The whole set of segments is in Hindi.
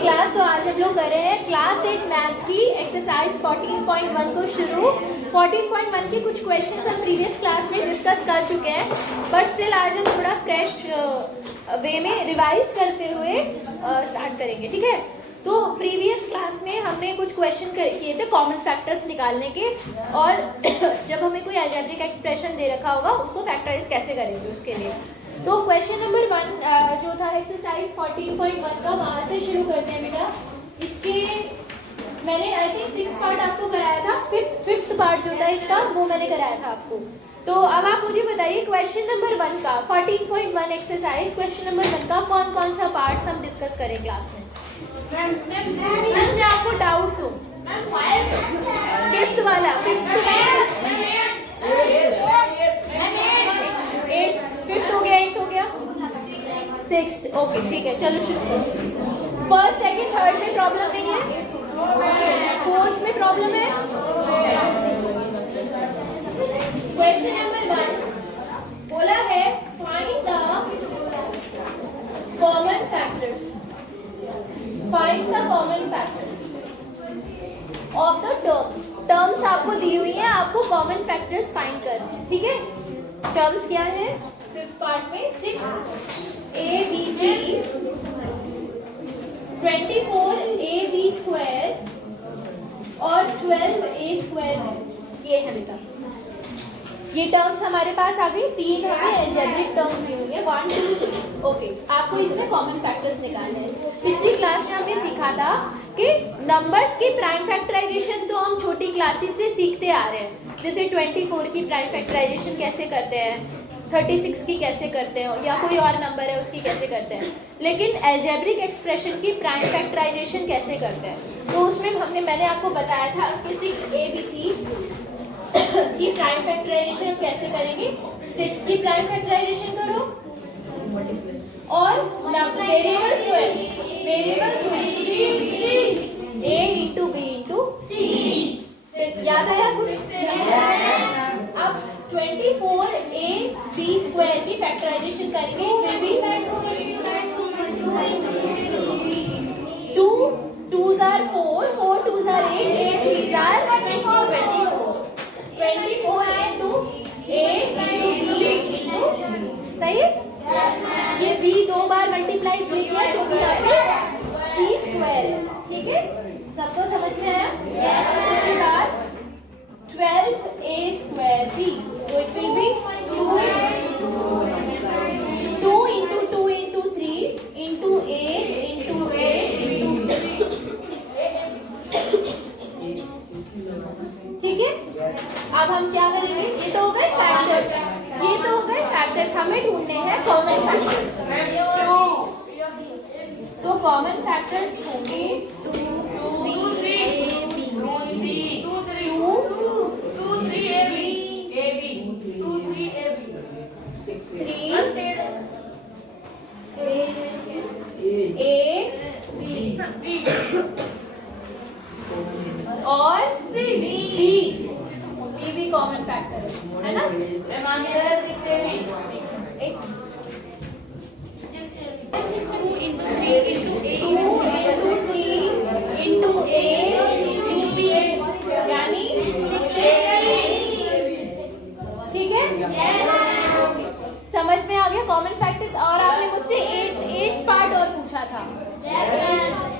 क्लास तो आज हम लोग कर रहे हैं क्लास 8 मैथ्स की एक्सरसाइज 14.1 को शुरू। 14.1 के कुछ क्वेश्चंस हम प्रीवियस क्लास में डिस्कस कर चुके हैं, बट स्टिल आज हम थोड़ा फ्रेश वे में रिवाइज करते हुए स्टार्ट करेंगे, ठीक है। तो प्रीवियस क्लास में हमने कुछ क्वेश्चन किए थे कॉमन फैक्टर्स निकालने के, और जब हमें कोई अलजेब्रिक एक्सप्रेशन दे रखा होगा उसको फैक्टराइज कैसे करेंगे उसके लिए। तो क्वेश्चन नंबर 1 जो था एक्सरसाइज 14.1 का, वहाँ से शुरू करते हैं बेटा। इसके मैंने आई थिंक 6 पार्ट आपको कराया था, फिफ्थ पार्ट जो था इसका वो मैंने कराया था आपको। तो अब आप मुझे बताइए क्वेश्चन नंबर 1 का 14.1 एक्सरसाइज क्वेश्चन नंबर 1 का कौन कौन सा पार्ट हम डिस्कस करें क्लास में। मैं आपको डाउट्स हो फिफ्थ वाला, फिफ्थ हो गया, 8 हो गया, 6, ओके ठीक है, चलो शुरू करो। फर्स्ट सेकंड थर्ड में प्रॉब्लम नहीं है, फोर्थ में प्रॉब्लम है। क्वेश्चन नंबर 1 बोला है find the common factors, find the common factors of the terms आपको दी हुई है, आपको कॉमन फैक्टर्स फाइंड करने हैं, ठीक है। टर्म्स क्या है फिफ्थ पार्ट में, 6abc 24ab स्क्वायर और 12a स्क्वायर, ये है बेटा। ये टर्म्स हमारे पास आ गई, 3 हमें अलजेब्रिक टर्म्स दी हुई है, 1 2 3, ओके। आपको इसमें कॉमन फैक्टर्स निकालने हैं। पिछली क्लास में हमने सीखा था कि नंबर्स की प्राइम फैक्टराइजेशन तो हम छोटी क्लासेस से सीखते आ रहे हैं, जैसे 24 की प्राइम फैक्टराइजेशन कैसे करते हैं, 36 की कैसे करते हैं, या कोई और नंबर है उसकी कैसे करते हैं, लेकिन अलजेब्रिक एक्सप्रेशन की प्राइम फैक्टराइजेशन कैसे करते हैं। तो उसमें मैंने आपको बताया था कि 6abc की प्राइम फैक्टराइजेशन हम कैसे करेंगे। 6 की प्राइम फैक्टराइजेशन करो और वेरिएबल्स जो है, variables a into b into c, याद आया कुछ? अब 24ab स्क्वायर की फैक्टराइजेशन करेंगे, फिर भी 2 2s are 4 4 2s are 8 8 3s are 24 24 into a into b into, सही है। ये b 2 बार मल्टीप्लाई किया तो भी यहाँ पे b स्क्वायर है, ठीक है। सबको समझ में आया? उसके बाद 12a स्क्वायर b, तो it will be 2 into 2 into 3 into a into a into b, ठीक है। अब हम क्या करेंगे, ये तो हो गए फैक्टर्स, ये तो हो गए फैक्टर्स, हमें ढूंढने हैं कॉमन फैक्टर्स। तो कॉमन फैक्टर्स होंगे 2 2 3 b 2 3 ab 2 3 ab 3 a और b भी कॉमन फैक्टर है ना। मैं मान लिया 6ab 2 into 3 into a 2 into 3 into a into b, यानी 6ab, ठीक है। समझ में आ गया कॉमन फैक्टर्स। और आपने मुझसे 8 पार्ट और पूछा था,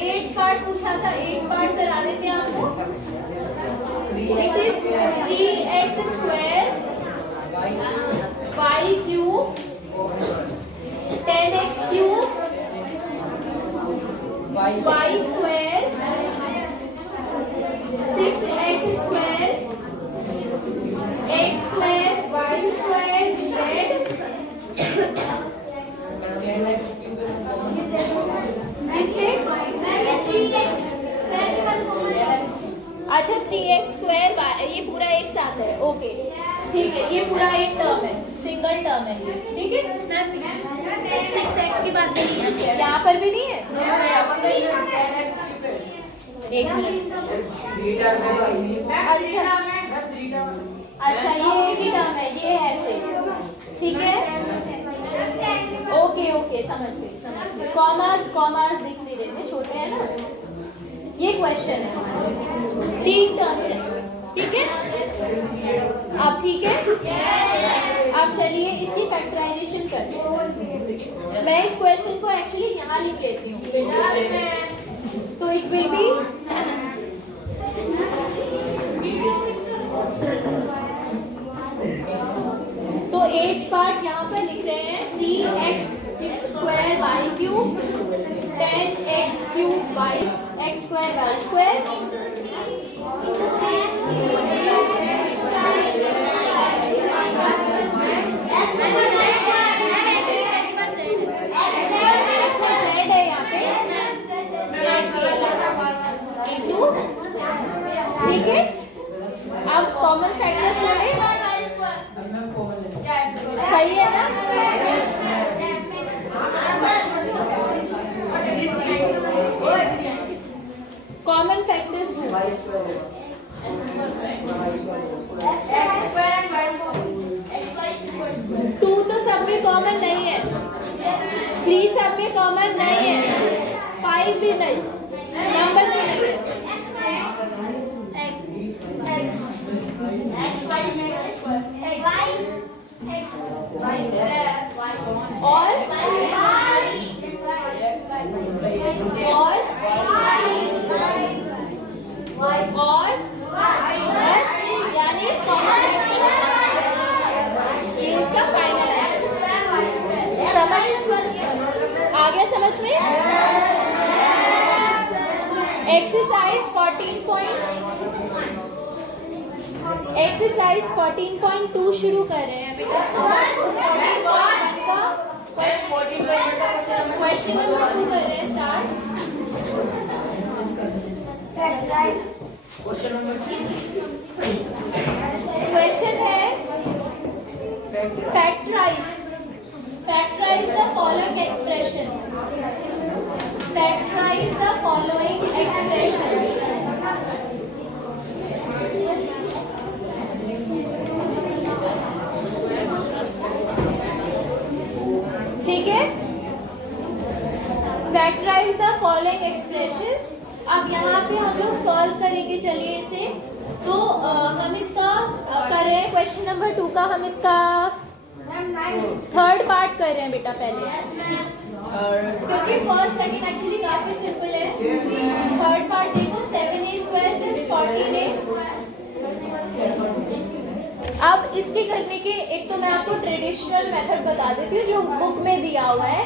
8 पार्ट पूछा था, 8 पार्ट करा देते हैं आपको। It is 3x square y cube 10x cube y square 6x square x square y square अच्छा 3x स्क्वायर, ये पूरा एक साथ है, ओके ठीक है। ये पूरा एक टर्म है, सिंगल टर्म है, ठीक है। 6x की बात नहीं है, यहाँ पर भी नहीं है। एक मिनट, अच्छा ये एक ही टर्म है, ये है ऐसे, ठीक है। ओके ओके समझ गई। कॉमास दिख नहीं रहे थे, छोटे हैं ना। क्वेश्चन है हमारे, 3 टर्म्स है, ठीक है। आप ठीक है, आप चलिए इसकी फैक्टराइजेशन करते हैं। मैं इस क्वेश्चन को एक्चुअली यहाँ लिख लेती हूँ, तो इट विल बी तो 8 पार्ट यहाँ पर लिख रहे हैं, 3x square y cube, 10x cube y x square y square, ठीक है। अब कॉमन फैक्टर्स जोड़े, सही है ना? कॉमन फैक्टर्स 2 तो सब में कॉमन नहीं है, 3 सब में कॉमन नहीं है, 5 भी नहीं, नंबर भी नहीं है। और यानी ये इसका फाइनल है। समझ आ गया समझ में? एक्सरसाइज 14.2 शुरू कर रहे हैं बेटा। क्वेश्चन नंबर 2 कर रहे हैं स्टार्ट। क्वेश्चन है factorise the following expression. Factorise the following expression. ठीक है, फैक्टराइज द फॉलोइंग एक्सप्रेशंस। अब यहाँ पे हम लोग सॉल्व करेंगे, चलिए इसे। तो हम इसका कर रहे हैं क्वेश्चन नंबर 2 का, हम इसका 3rd पार्ट कर रहे हैं बेटा पहले, क्योंकि फर्स्ट सेकंड एक्चुअली काफी सिंपल है। 3rd पार्ट देखो, 7a² + 14a। अब इसके करने के एक तो मैं आपको ट्रेडिशनल मेथड बता देती हूँ जो बुक में दिया हुआ है।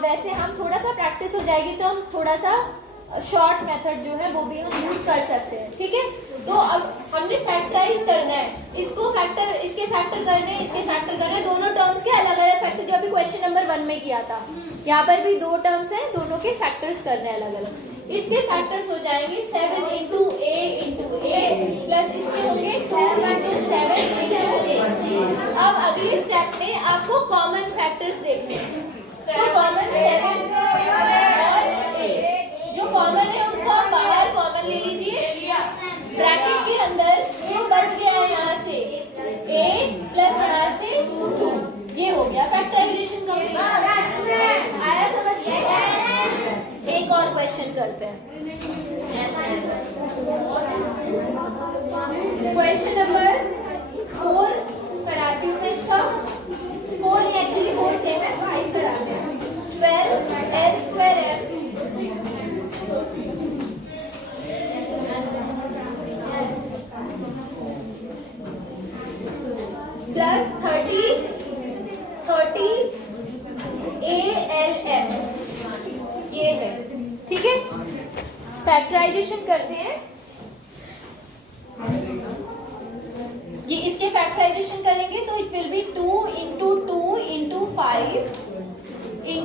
वैसे हम थोड़ा सा प्रैक्टिस हो जाएगी तो हम थोड़ा सा शॉर्ट मेथड जो है वो भी हम यूज कर सकते हैं, ठीक है। तो अब हमने फैक्टराइज करना है, इसको फैक्टर, इसके फैक्टर करने हैं, इसके फैक्टर करने हैं, दोनों टर्म्स के अलग अलग फैक्टर, जो अभी क्वेश्चन नंबर 1 में किया था। यहाँ पर भी 2 टर्म्स हैं, दोनों के फैक्टर्स करने हैं अलग अलग। इसके फैक्टर्स हो जाएंगे 7 × a प्लस इसके होंगे 2 × 7 × a। अब अगली स्टेप में आपको कॉमन फैक्टर्स देखने हैं। तो कॉमन 7 और a, जो कॉमन है उसको आप बाहर कॉमन ले लीजिए, ब्रैकेट के अंदर जो बच गया है यहाँ से a प्लस यहाँ से 2, ये हो गया फैक्टराइजेशन कंप्लीट। आया समझ में? एक और क्वेश्चन करते हैं, क्वेश्चन नंबर 4 कराती हूँ मैं इसका। 4 नहीं, एक्चुअली 4 सेम है, 5 कराते हैं। 12l² प्लस 30 ALM, ये है, ठीक है। फैक्टराइजेशन करते हैं, ये इसके फैक्टराइजेशन करेंगे तो it will be 2 × 2 × 5 ×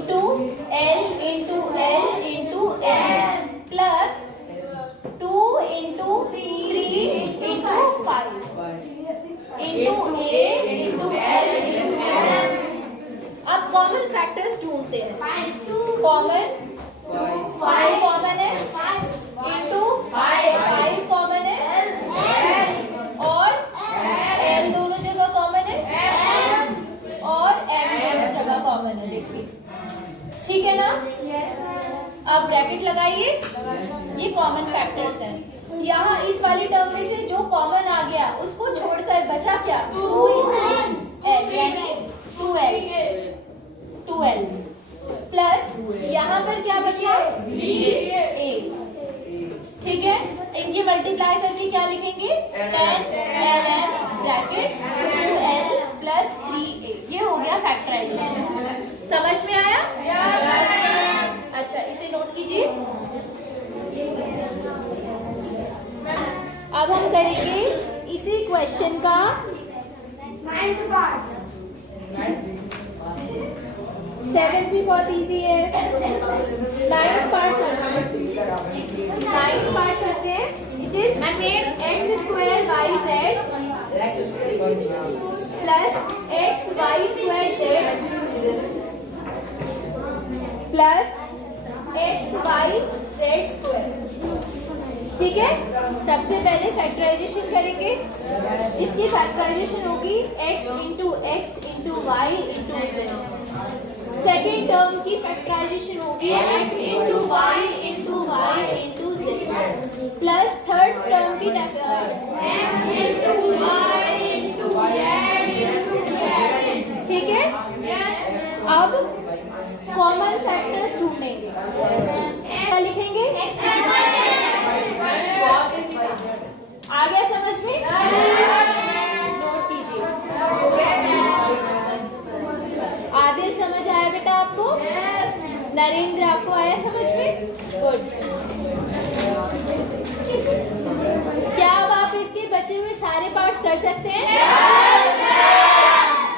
L × L × L plus 2 × 3 × 5 × A × L × L। अब कॉमन फैक्टर्स ढूंढते हैं। कॉमन 5 कॉमन है, इंटू 5 कॉमन है, और L दोनों जगह कॉमन है, और M दोनों जगह कॉमन है। देखिए, ठीक है ना? अब ब्रैकेट लगा ये कॉमन फैक्टर्स हैं। यहाँ इस वाली टर्म में से जो कॉमन आ गया उसको छोड़कर बचा क्या, 2l यानी 2l प्लस यहाँ पर क्या बचा, a। ठीक है, इनकी मल्टीप्लाई करके क्या लिखेंगे, 10ln bracket 2l plus 3a। ये हो गया फैक्टराइजेशन। समझ में आया? अच्छा, इसे नोट कीजिए। अब हम करेंगे इसी क्वेश्चन का 9th पार्ट। 7 भी बहुत इजी है। 9th पार्ट करते हैं। It is x square y z plus x y square z plus x y z square. ठीक है, सबसे पहले फैक्टराइजेशन करेंगे। इसकी फैक्टराइजेशन होगी x into y into z। Second term की फैक्टराइजेशन होगी x into y into z plus third term की x into y into z। ठीक है, अब कॉमन फैक्टर्स ढूंढेंगे। क्या लिखेंगे, आ गया समझ में? नोट कीजिए। आदिल समझ आया बेटा आपको? नरेंद्र आपको आया समझ में? गुड। क्या अब आप इसके बचे हुए सारे पार्ट्स कर सकते हैं?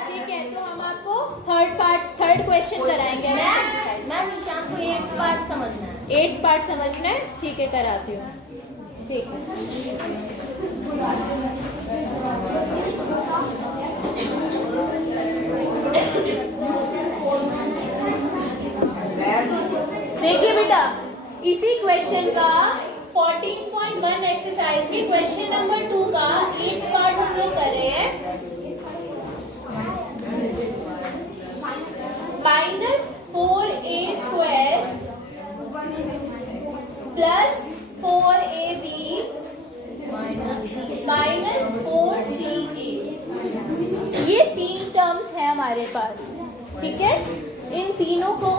ठीक है, तो हम आपको थर्ड क्वेश्चन कराएंगे। मैम निशान को 8th पार्ट समझना है। 8th पार्ट समझना है? ठीक है, कराती हूँ। ठीक है, देखिए बेटा, इसी क्वेश्चन का 14.1 एक्सरसाइज के क्वेश्चन नंबर 2 का 8th पार्ट हम लोग कर रहे हैं। -4a square plus 4ab minus 4ca। ये 3 टर्म्स है हमारे पास। ठीक है, इन तीनों को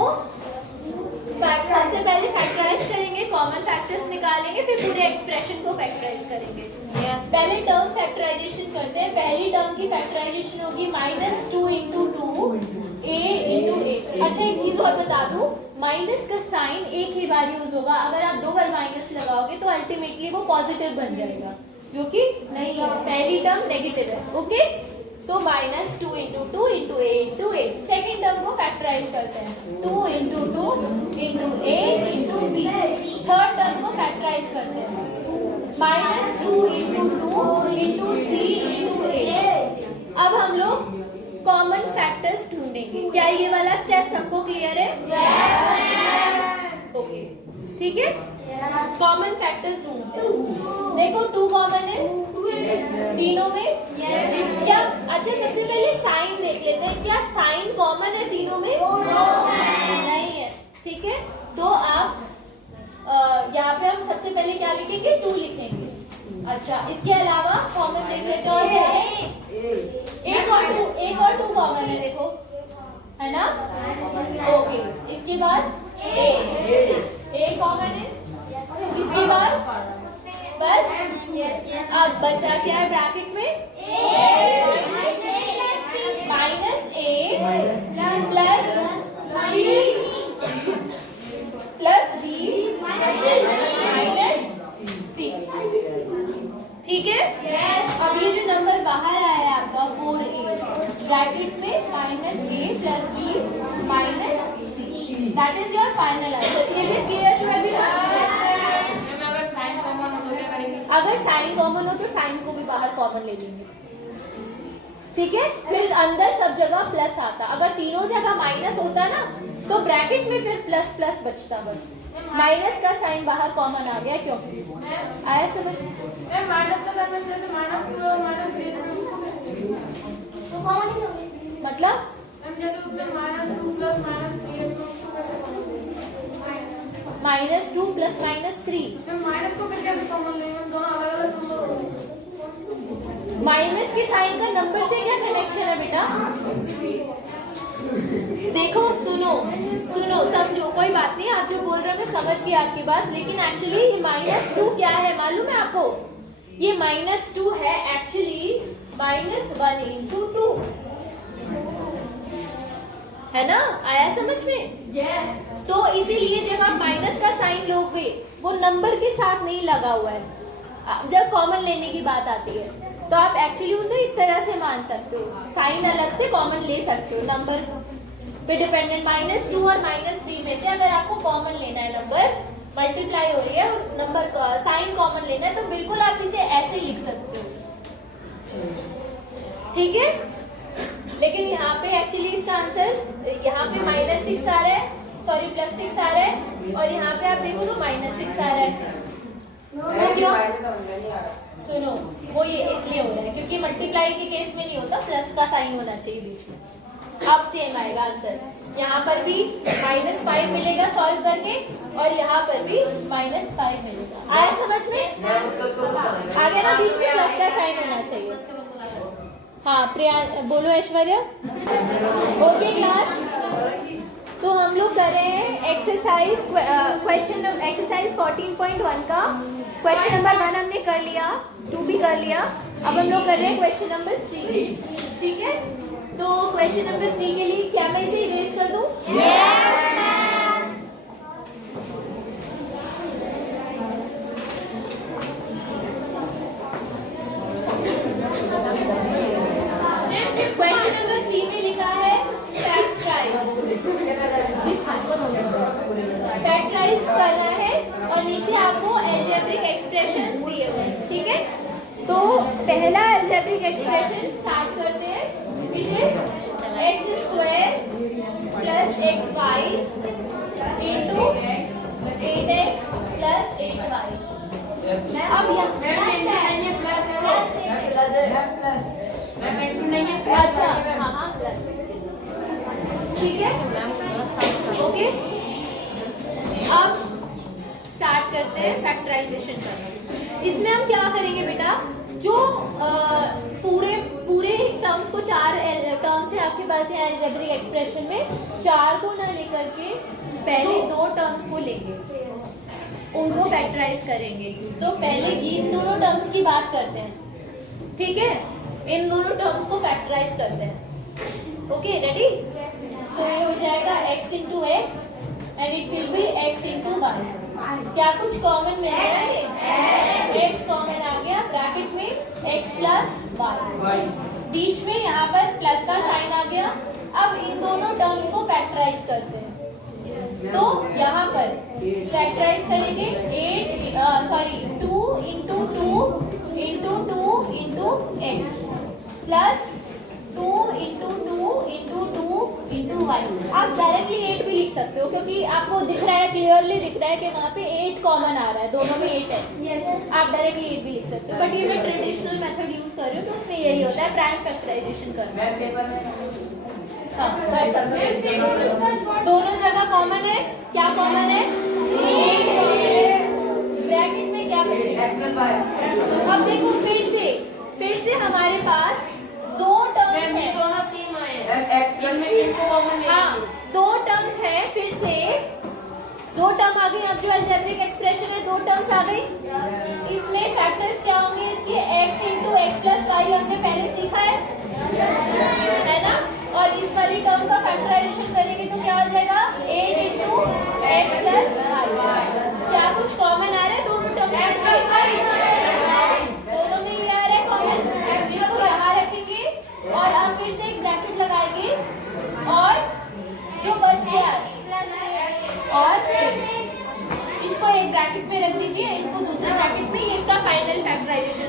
सबसे पहले फैक्टराइज करेंगे, कॉमन फैक्टर्स निकालेंगे, फिर पूरे एक्सप्रेशन को फैक्टराइज करेंगे। पहले टर्म फैक्टराइजेशन करते हैं। पहली टर्म की फैक्टराइजेशन होगी -2 इंटू 2 a इंटू a। अच्छा, एक चीज और बता दूं, माइनस का साइन एक ही बार यूज होगा। अगर आप 2 बार माइनस लगाओगे तो अल्टीमेटली वो पॉजिटिव बन जाएगा, जो कि नहीं है। पहली टर्म नेगेटिव है। ओके, तो -2 into 2 into a into a। Second term को फैक्टराइज करते हैं, 2 into 2 into a into b। Third term को फैक्टराइज करते हैं, -2 into 2 into c into a। अब हम लोग कॉमन फैक्टर्स ढूंढेंगे। क्या ये वाला स्टेप सबको क्लियर है? ओके, ठीक है। कॉमन फैक्टर्स ढूंढते हैं। देखो 2 कॉमन है तीनों में। क्या, अच्छा सबसे पहले साइन देख लेते हैं। क्या साइन कॉमन है तीनों में? नहीं है। ठीक है, तो आप यहाँ पे हम सबसे पहले क्या लिखेंगे, 2 लिखेंगे। अच्छा, इसके अलावा कॉमन देख लेते हैं। और एक और 2 कॉमन है, देखो, है ना? ओके, इसके बाद ए कॉमन है। इसके बाद बस अब बचा क्या है ब्रैकेट में, माइनस ए प्लस बी माइनस सी। ठीक है, अब ये जो नंबर बाहर आया है आपका 4a ब्रैकेट में -a plus b minus c, that is your final answer. Is it clear to everyone? अगर साइन कॉमन हो तो साइन को भी बाहर कॉमन ले लेंगे। ठीक है, फिर अंदर सब जगह प्लस आता। अगर तीनों जगह माइनस होता ना तो ब्रैकेट में फिर प्लस प्लस बचता। बस माइनस का साइन बाहर कॉमन आ गया। क्यों आया समझ? माइनस का साइन जैसे मतलब -2 प्लस -3 -2 प्लस -3। माइनस को फिर कैसे कॉमन लेंगे, दोनों अलग-अलग नंबर होंगे। माइनस के साइन का नंबर से क्या कनेक्शन है बेटा? देखो सुनो सुनो समझो, कोई बात नहीं, आप जो बोल रहे हो मैं समझ गई आपकी बात, लेकिन एक्चुअली ये -2 क्या है मालूम है आपको? ये -2 है एक्चुअली -1 × 2 है ना, आया समझ में? तो इसीलिए जब आप माइनस का साइन लोगे वो नंबर के साथ नहीं लगा हुआ है, जब कॉमन लेने की बात आती है तो आप एक्चुअली उसे इस तरह से मान सकते हो, साइन अलग से कॉमन ले सकते हो नंबर पे डिपेंडेंट। -2 और -3 में से अगर आपको कॉमन लेना है, नंबर मल्टीप्लाई हो रही है और नंबर साइन कॉमन लेना है, तो बिल्कुल आप इसे ऐसे लिख सकते हो, ठीक है। लेकिन यहाँ पे एक्चुअली इसका आंसर यहाँ पे -6 आ रहा है, सॉरी +6 आ रहा है, और यहाँ पे आप देखो तो -6 आ रहा है। क्यों? सुनो, वो ये इसलिए हो रहा है क्योंकि मल्टीप्लाई के केस में नहीं होता, प्लस का साइन होना चाहिए बीच में। अब सेम आएगा आंसर, यहाँ पर भी -5 मिलेगा सॉल्व करके, और यहाँ पर भी -5 मिलेगा। आया समझ में? आ गया ना, बीच में प्लस का साइन होना चाहिए। हाँ प्रिया बोलो, ऐश्वर्या ओके क्लास। तो हम लोग कर रहे हैं एक्सरसाइज 14.1 का क्वेश्चन नंबर 1 हमने कर लिया, 2 भी कर लिया, अब हम लोग कर रहे हैं क्वेश्चन नंबर 3, ठीक है। तो क्वेश्चन नंबर 3 के लिए क्या मैं इसे इरेज कर दूं? क्वेश्चन नंबर 3 में लिखा है फैक्टराइज करना है और नीचे आपको अलजेब्रिक एक्सप्रेशंस दिए हुए हैं, ठीक है। तो पहला अलजेब्रिक एक्सप्रेशन स्टार्ट करते हैं, it is x² + xy × 8x + 8y। अब अच्छा हाँ प्लस, ठीक है ओके। अब स्टार्ट करते हैं फैक्टराइजेशन करना। इसमें हम क्या करेंगे बेटा, जो पूरे टर्म्स को 4 टर्म्स है आपके पास है अलजेब्रिक एक्सप्रेशन में, 4 को ना लेकर के पहले 2 टर्म्स को लेंगे, उनको फैक्टराइज करेंगे। तो पहले इन दोनों टर्म्स की बात करते हैं, ठीक है, इन दोनों टर्म्स को फैक्टराइज करते हैं। Okay ready? तो ये हो जाएगा x × x and it will be x × y। क्या कुछ कॉमन मिल रहा है? x कॉमन आ गया, ब्रैकेट में x + y, बीच में यहाँ पर प्लस का साइन आ गया। अब इन दोनों टर्म्स को फैक्टराइज करते हैं, तो यहाँ पर फैक्टराइज करेंगे 2 × 2 × 2 × x प्लस 2 × 2 × 2 × y। आप डायरेक्टली 8 भी लिख सकते हो क्योंकि आपको दिख रहा है, क्लियरली दिख रहा है कि वहाँ पे 8 कॉमन आ रहा है, दोनों में 8 है। आप डायरेक्टली 8 भी लिख सकते हो, बट ये मैं ट्रेडिशनल मेथड यूज कर रही हूँ तो उसमें यही होता है, प्राइम फैक्टराइजेशन करना। हाँ कर सकते हैं, दोनों जगह कॉमन है। क्या कॉमन है? ब्रैकेट में क्या बचेगा? अब देखो फिर से हमारे पास 2 टर्म्स हैं, दोनों सेम आए हैं, हाँ 2 टर्म्स हैं, फिर से 2 टर्म आ गई। अब जो अलजेब्रिक एक्सप्रेशन है 2 टर्म्स आ गई, इसमें फैक्टर्स क्या होंगे इसके? x × x + y हमने पहले सीखा है ना, और इस वाली टर्म का फैक्टराइजेशन करेंगे तो क्या हो जाएगा? 8 × x + y। क्या कुछ कॉमन आ रहा है दोनों टर्म्स में से? दोनों में क्या आ रहा है कॉमन? इसको यहाँ रखेंगे और अब फिर से एक ब्रैकेट लगाएंगे और जो बच गया और इसको एक ब्रैकेट में रख दीजिए, इसको दूसरे ब्रैकेट में, ये इसका फाइनल फैक्टराइजेशन।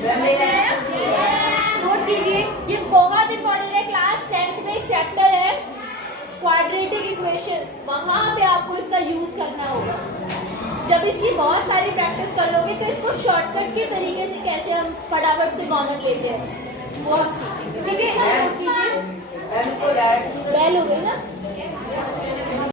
नोट कीजिए, ये बहुत इंपॉर्टेंट है, क्लास 10th में एक चैप्टर है क्वाड्रेटिक इक्वेशंस, वहां पे आपको इसका यूज करना होगा। जब इसकी बहुत सारी प्रैक्टिस कर लोगे तो इसको शॉर्टकट के तरीके से कैसे हम फटाफट से कॉमन लेते हैं वो हम सीखेंगे, ठीक है। इसको नोट कीजिए, बेल हो गई ना।